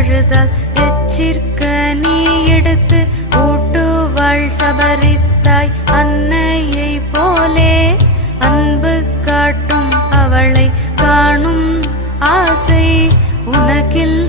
அழுதால் எச்சிற்க நீ எடுத்து ஊட்டுவாள் சபரித்தாய் அன்னையை போலே அன்பு காட்டும் அவளை காணும் ஆசை உனக்கில்